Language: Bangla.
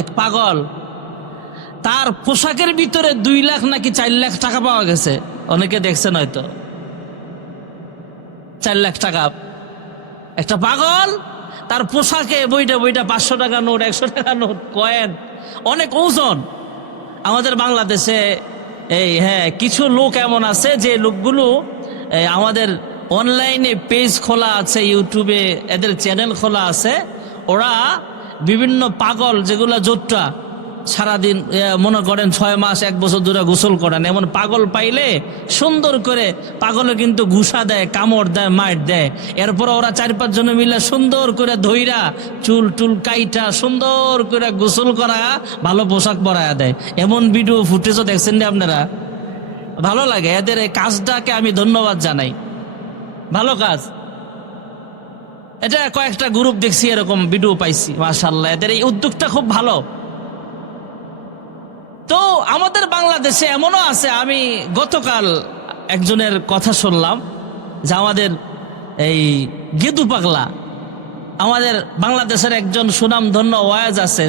এক পাগল, তার পোশাকের ভিতরে 2 লাখ নাকি 4 লাখ টাকা পাওয়া গেছে। অনেকে দেখছেন হয়তো, 4 লাখ টাকা। একটা পাগল তার পোশাকে বইটা 500 টাকা নোট, 100 টাকা নোট, কয়েন, অনেক ওজন। আমাদের বাংলাদেশে কিছু লোক এমন আছে যে লোকগুলো আমাদের অনলাইনে পেজ খোলা আছে, ইউটিউবে এদের চ্যানেল খোলা আছে। ওরা বিভিন্ন পাগল যেগুলো জোটটা সারাদিন মনে করেন 6 মাস 1 বছর ধরে গোসল করেন, এমন পাগল পাইলে সুন্দর করে পাগলে কিন্তু ঘুষা দেয়, কামড় দেয়, মার দেয়। এরপর ওরা 4-5 জনে মিলে সুন্দর করে ধইরা চুল টুল কাইটা সুন্দর করে গোসল করা, ভালো পোশাক পরায়া দেয়। এমন ভিডিও ফুটেজও দেখছেন না আপনারা? ভালো লাগে এদের এই কাজটাকে, আমি ধন্যবাদ জানাই, ভালো কাজ। এটা কয়েকটা গ্রুপ দেখছি, এরকম ভিডিও পাইছি, মাশাআল্লাহ এদের এই উদ্যোগটা খুব ভালো। তো আমাদের বাংলাদেশে এমনও আছে, আমি গতকাল একজনের কথা শুনলাম যে আমাদের এই গেদু পাগলা, আমাদের বাংলাদেশের একজন সুনামধন্য ওয়াজ আছে,